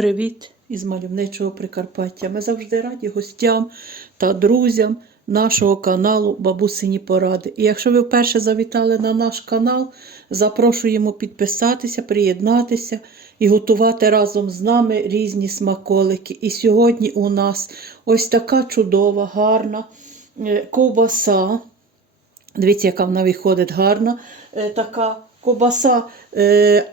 Привіт із мальовничого Прикарпаття. Ми завжди раді гостям та друзям нашого каналу Бабусині Поради. І якщо ви вперше завітали на наш канал, запрошуємо підписатися, приєднатися і готувати разом з нами різні смаколики. І сьогодні у нас ось така чудова, гарна е, ковбаса. Дивіться, яка вона виходить гарна. Е, така кобаса е,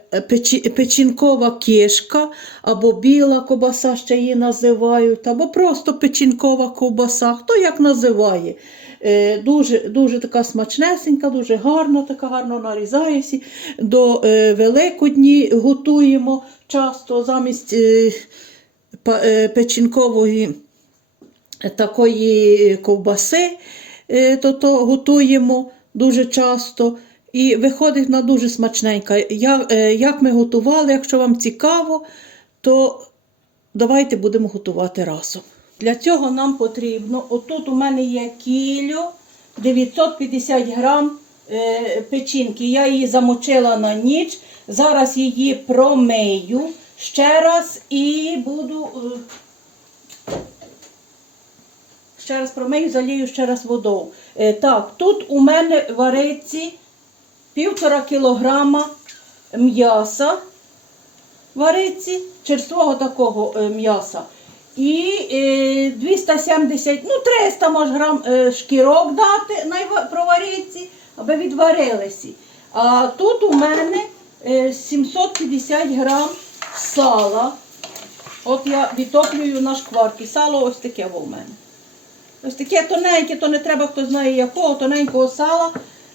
печінкова кишка, або біла кобаса, ще її називають, або просто печінкова ковбаса, хто як називає. Е, дуже, дуже така смачнесенька, дуже гарна, така гарно нарізається. До е, Великодні готуємо часто замість печінкової такої ковбаси, то, то готуємо дуже часто. І виходить на дуже смачненька. Я, е, як ми готували, якщо вам цікаво, то давайте будемо готувати разом. Для цього нам потрібно, отут у мене є кіло 950 грам е, печінки. Я її замочила на ніч. Зараз її промию ще раз і буду. е, Ще раз промию, залію ще раз водою. Так, тут у мене вариці півтора кілограма м'яса. Вариці, черствого такого е, м'яса. І е, 270, ну 300 може грам е, шкірок дати проваріці, аби відварилися. А тут у мене е, 750 грам сала. От я відтоплюю на шкварки. Сало ось таке в мене. Ось таке тоненьке, то не треба, хто знає якого, тоненького сала.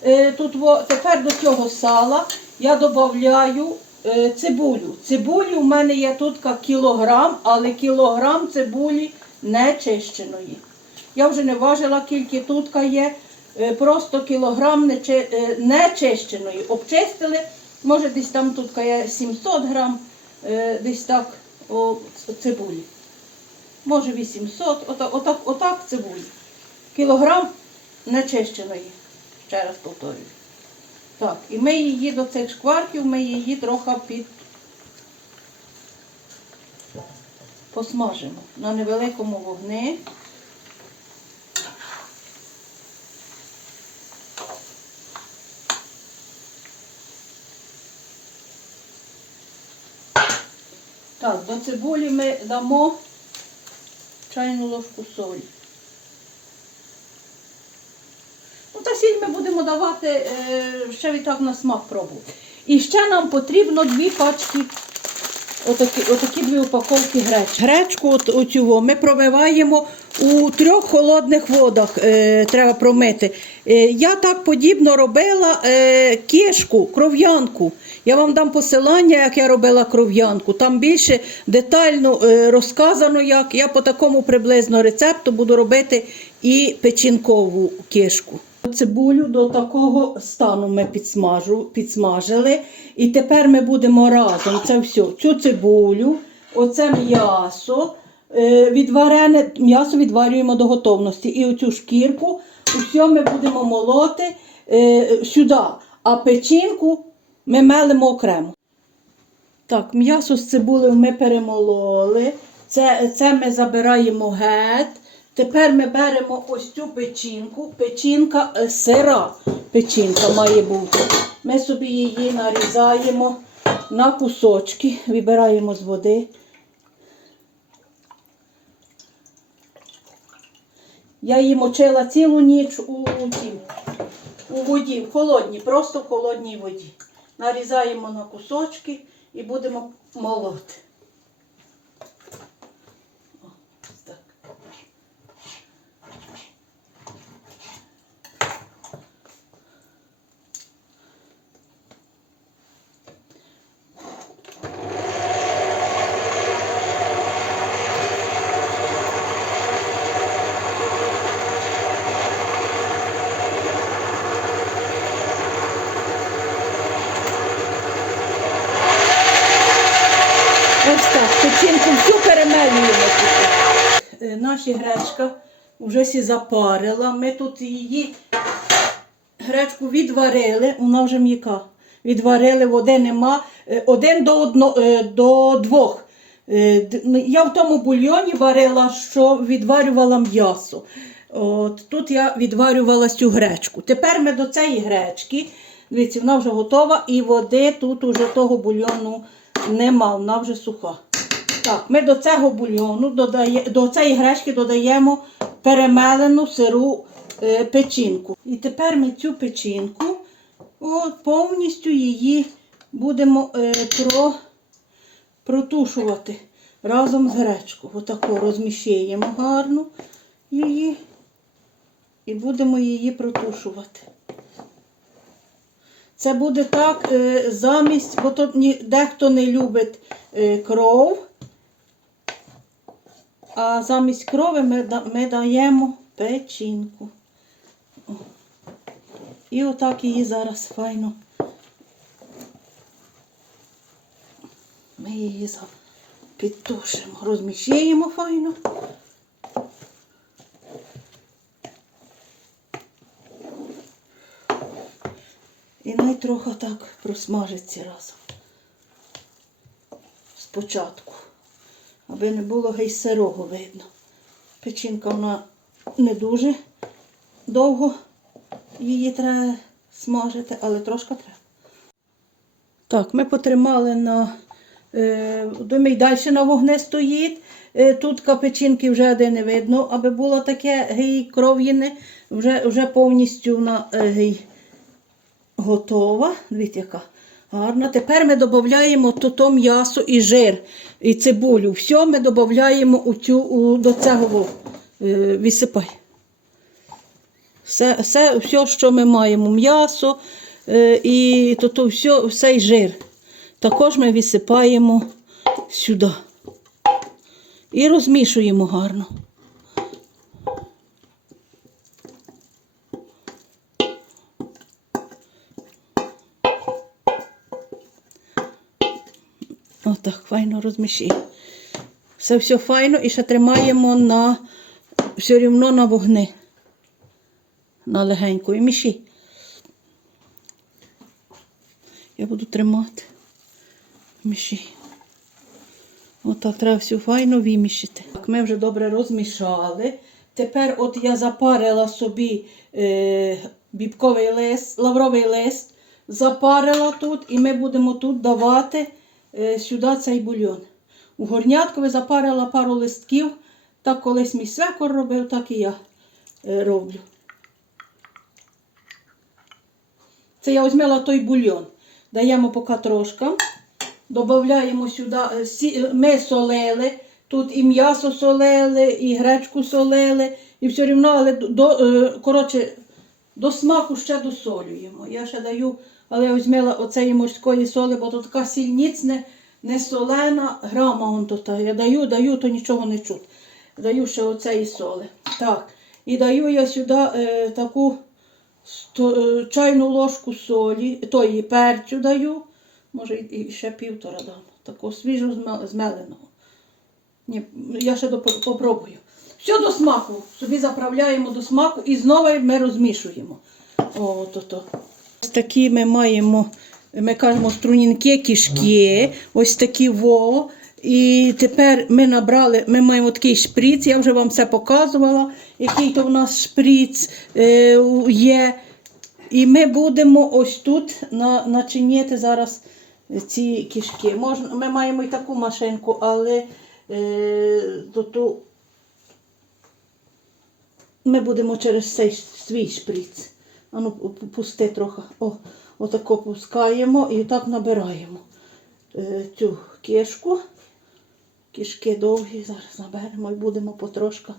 Е, Тут тепер до цього сала я додаю е, цибулю. Цибулі у мене є тут кілограм, але кілограм цибулі не чищеної. Я вже не важила, скільки тут є. Е, Просто кілограм не, чи- е, не чищеної. Обчистили, може десь там тут є 700 грам, десь так о, цибулі може 800, отак, отак, отак цибулі. Кілограм нечищеної, ще раз повторюю. Так, і ми її до цих шкварків, ми її трохи під посмажимо на невеликому вогні. Так, до цибулі ми дамо чайну ложку солі. Ну, та сіль ми будемо давати е, ще відтак на смак пробувати. І ще нам потрібно дві пачки, отакі, отакі дві упаковки гречки. Гречку от, оцю ми пробиваємо у трьох холодних водах, е, треба промити. Е, я так подібно робила е, кишку, кров'янку. Я вам дам посилання, як я робила кров'янку. Там більше детально е, розказано, як я по такому приблизно рецепту буду робити і печінкову кишку. Цибулю до такого стану ми підсмажу, підсмажили. І тепер ми будемо разом це все, цю цибулю, оце м'ясо, е, відварене, м'ясо відварюємо до готовності. І оцю шкірку, усе ми будемо молоти е, сюди. А печінку ми мелимо окремо. Так, м'ясо з цибулею ми перемололи. Це, це ми забираємо геть. Тепер ми беремо ось цю печінку. Печінка е, сира. Печінка має бути. Ми собі її нарізаємо на кусочки, вибираємо з води. Я її мочила цілу ніч у, тім, у воді, в холодній, просто в холодній воді. Нарізаємо на кусочки і будемо молоти. Печінку всю перемелюємо. Е, Наша гречка вже сі запарила. Ми тут її гречку відварили, вона вже м'яка. Відварили, води нема. Е, Один до, одно, е, до двох. Ну, Я в тому бульйоні варила, що відварювала м'ясо. От, тут я відварювала цю гречку. Тепер ми до цієї гречки, дивіться, вона вже готова, і води тут уже того бульйону нема, вона вже суха. Так, ми до цього бульйону додає, до цієї гречки додаємо перемелену сиру е, печінку. І тепер ми цю печінку от, повністю її будемо е, про, протушувати разом з гречкою. Отако розміщуємо гарно її і будемо її протушувати. Це буде так е, замість, бо тут дехто не любить е, кров, а замість крови ми, ми даємо печінку. І отак її зараз файно. Ми її підтушимо, розміщуємо файно. І най трохи так просмажиться разом. Спочатку, аби не було гей сирого видно. Печінка вона не дуже довго її треба смажити, але трошки треба. Так, ми потримали на е, думаю, далі на вогне стоїть. Е, тут капечинки вже де не видно, аби було таке гей кров'яне, вже, вже повністю вона е, гей, готова. Дивіться, яка гарна. Тепер ми додаємо то, м'ясо і жир, і цибулю. Все ми додаємо у цю, у, до цього е, висипай. Все, все, все, що ми маємо, м'ясо е, і то, то все, все жир. Також ми висипаємо сюди. І розмішуємо гарно. Розмішуємо. Все все файно і ще тримаємо на все рівно на вогни. На легенько і міші. Я буду тримати. Міші. Отак треба всю файно вимішити. Так, ми вже добре розмішали. Тепер от я запарила собі е, бібковий лист, лавровий лист, запарила тут, і ми будемо тут давати сюди цей бульйон. У горняткові запарила пару листків. Так колись мій свекор робив, так і я е, роблю. Це я візьмела той бульйон. Даємо поки трошки. Додаємо сюди, е, сі- е, ми солили, тут і м'ясо солили, і гречку солили, і все рівно, але до- е, коротше, до смаку ще досолюємо. Я ще даю, але я візьмела оцеї морської соли, бо то така не солена, грама он тут. Я даю, даю, то нічого не чути. Даю ще оцеї соли. Так. І даю я сюди е, таку сто- е, чайну ложку солі, тої перцю даю. Може, і ще півтора дам. Такого свіжо змеленого. Ні, я ще допо- попробую. Все до смаку. Собі заправляємо до смаку і знову ми розмішуємо. О, то, то. Ось такі ми маємо, ми кажемо, струнінки, кішки, ось такі во. І тепер ми набрали, ми маємо такий шприц, я вже вам це показувала, який то в нас шприц е, є. І ми будемо ось тут на, начиняти зараз ці кішки. Можна, ми маємо і таку машинку, але е, то, то ми будемо через цей свій шприц. Ану, пу- пусти трохи. О, отако пускаємо і так набираємо е, цю кишку. Кішки довгі, зараз наберемо і будемо потрошка.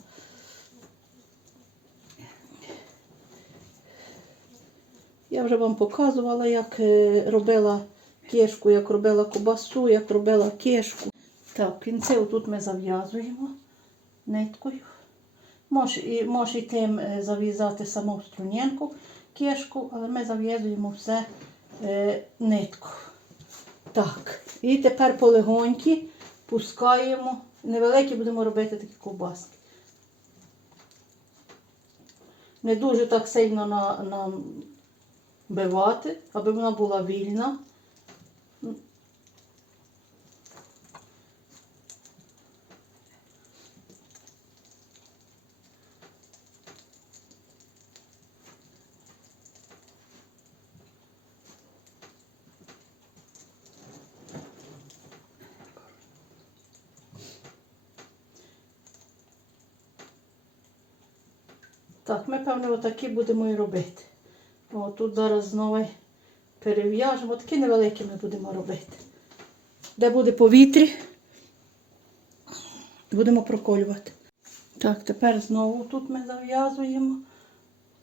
Я вже вам показувала, як е, робила кишку, як робила кубасу, як робила кишку. Так, кінці тут ми зав'язуємо ниткою. Може і, може і тим е, зав'язати саму струнянку кишку, але ми зав'язуємо все е, нитку. Так, і тепер полегоньки пускаємо. Невеликі будемо робити такі ковбаски. Не дуже так сильно на, бивати, аби вона була вільна. Так, ми, певно, отакі будемо і робити. О, тут зараз знову перев'яжемо. Такі невеликі ми будемо робити. Де буде повітря, будемо проколювати. Так, тепер знову тут ми зав'язуємо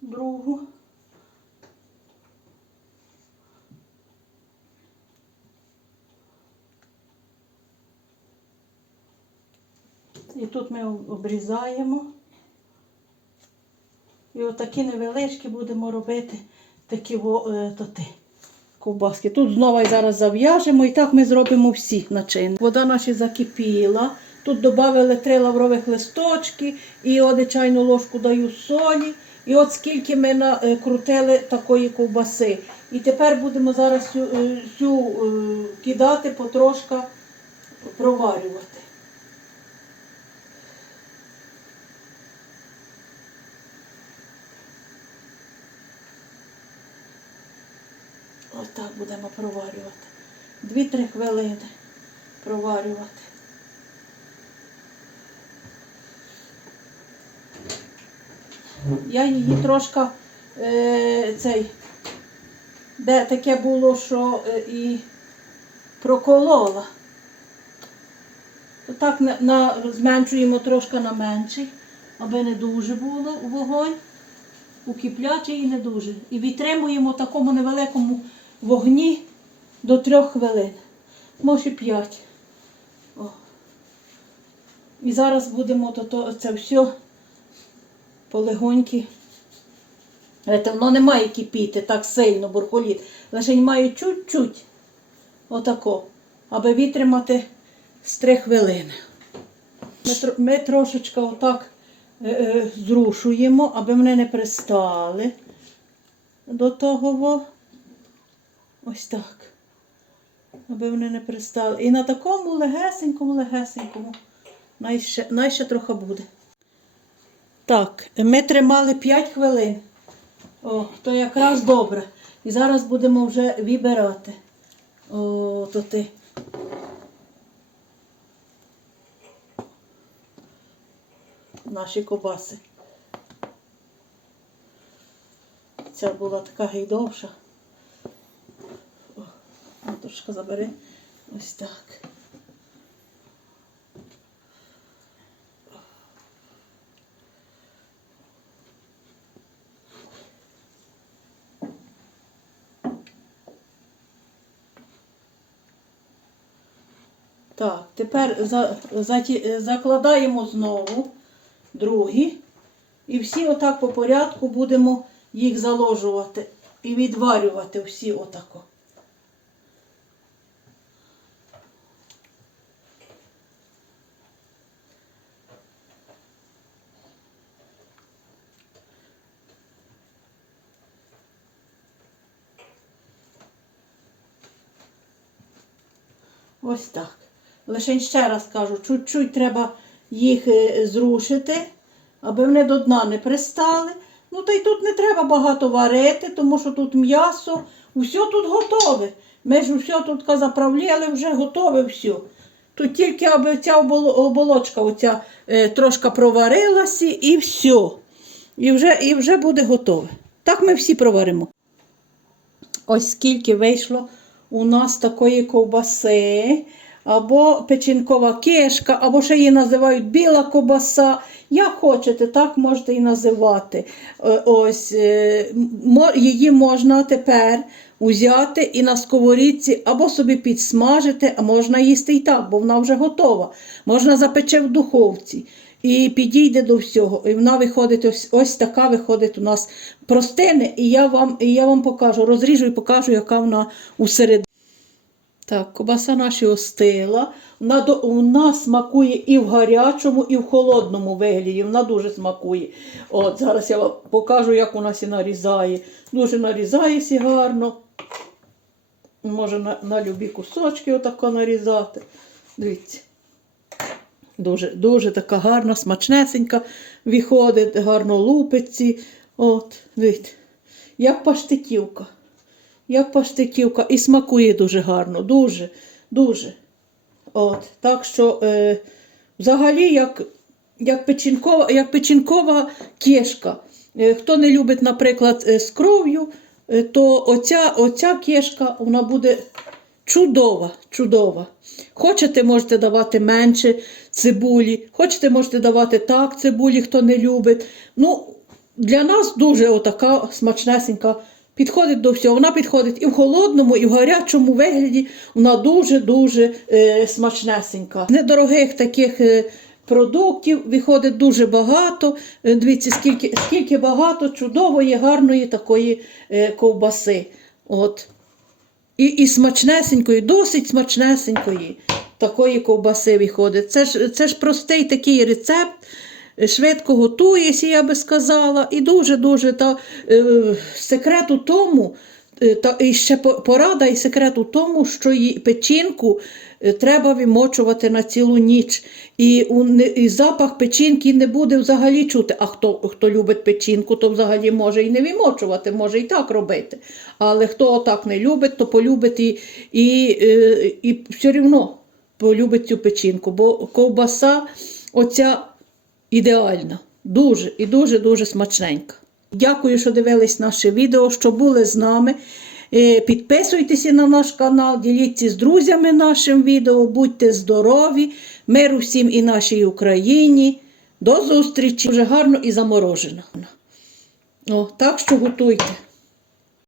другу. І тут ми обрізаємо. І отакі невеличкі будемо робити такі е, тоти, ковбаски. Тут знову зараз зав'яжемо і так ми зробимо всі начини. Вода наша закипіла. Тут додали три лаврових листочки і чайну ложку даю солі. І от скільки ми накрутили такої ковбаси. І тепер будемо зараз цю, е, цю е, кидати потрошка проварювати. Отак будемо проварювати. Дві-три хвилини проварювати. Я її трошки е, цей, де таке було, що е, і проколола. То так на, на, зменшуємо трошки на менший, аби не дуже було вогонь. Укіплячий і не дуже. І відтримуємо в такому невеликому вогні до трьох хвилин. Може п'ять. І зараз будемо то, то, це все полегоньки. Воно не має кипіти так сильно, бурхоліт. Лише має чуть-чуть отако, аби витримати з три хвилини. Ми, ми трошечки отак е, е, зрушуємо, аби вони не пристали до того. Ось так. Аби вони не пристали. І на такому легесенькому, легесенькому. Найще, найще трохи буде. Так, ми тримали 5 хвилин. О, то якраз добре. І зараз будемо вже вибирати. О, то ти. Наші кобаси. Ця була така гейдовша. О, забери. Ось так. Так, тепер закладаємо знову другі. І всі отак по порядку будемо їх заложувати і відварювати всі отако. Ось так. Лише ще раз кажу, чуть-чуть треба їх е, зрушити, аби вони до дна не пристали. Ну та й тут не треба багато варити, тому що тут м'ясо, все тут готове. Ми ж все тут заправляли, вже готове все. Тут тільки аби ця оболочка оця, е, трошки проварилася і все. І вже, і вже буде готове. Так ми всі проваримо. Ось скільки вийшло у нас такої ковбаси, або печінкова кишка, або ще її називають біла ковбаса. Як хочете, так можете і називати. Е, Ось е, її можна тепер узяти і на сковорідці або собі підсмажити, а можна їсти і так, бо вона вже готова. Можна запече в духовці. І підійде до всього. І вона виходить ось, ось така виходить у нас простине, і я вам, і я вам покажу, розріжу і покажу, яка вона усередині. Так, кобаса наша остила. Вона, до, вона смакує і в гарячому, і в холодному вигляді. Вона дуже смакує. От, зараз я вам покажу, як вона сі нарізає. Дуже нарізається гарно. Може на, на любі кусочки отако нарізати. Дивіться. Дуже, дуже така гарна, смачнесенька виходить, гарно лупиться. От, дивіться. Як паштетівка. Як паштетівка. І смакує дуже гарно. Дуже, дуже. От, так що, е, взагалі, як, як, печінкова, як печінкова кішка. Е, Хто не любить, наприклад, е, з кров'ю, е, то оця, оця кішка вона буде чудова, чудова. Хочете, можете давати менше цибулі, хочете, можете давати так цибулі, хто не любить. Ну, для нас дуже отака смачнесенька підходить до всього. Вона підходить і в холодному, і в гарячому вигляді. Вона дуже-дуже е, смачнесенька. Недорогих таких е, продуктів виходить дуже багато. Е, Дивіться, скільки, скільки багато чудової, гарної такої е, ковбаси. От. І, і смачнесенької, досить смачнесенької такої ковбаси виходить. Це ж, це ж простий такий рецепт, е, швидко готується, я би сказала. І дуже-дуже та, е, секрет у тому, е, та, і ще порада і секрет у тому, що її печінку треба вимочувати на цілу ніч. І, і запах печінки не буде взагалі чути. А хто, хто любить печінку, то взагалі може і не вимочувати, може і так робити. Але хто так не любить, то полюбить і, і, е, і все рівно полюбить цю печінку, бо ковбаса оця ідеальна, дуже і дуже-дуже смачненька. Дякую, що дивились наше відео, що були з нами. Е, Підписуйтеся на наш канал, діліться з друзями нашим відео, будьте здорові, миру всім і нашій Україні. До зустрічі! Дуже гарно і заморожено. О, так що готуйте.